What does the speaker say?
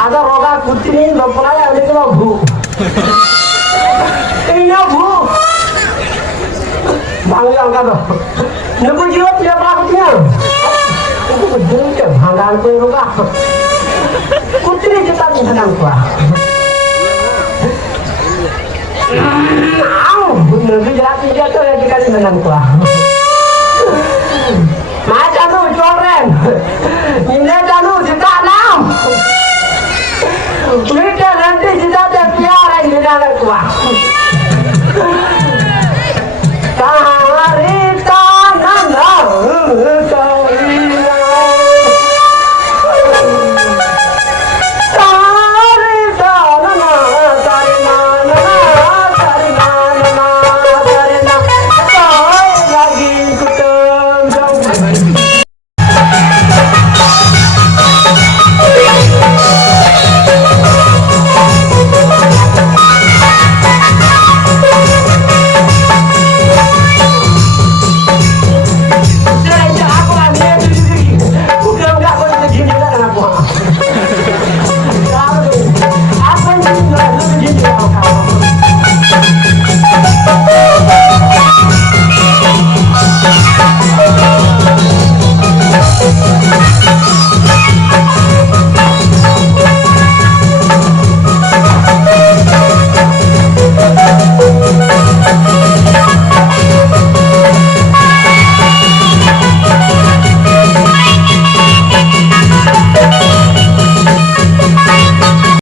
Ada roga putri bapak ya ini kalau bu, iya bu, bangga enggak tuh, nunggu jiwa tidak praktiknya, itu betul kan, hangan tuh roga, putri kita tenang kuah, nunggu jelas dia tuh yang dikasih tenang kuah, macam tuh coren, ini dulu di tanam. Kita nanti kita ada piara di dalam kuah.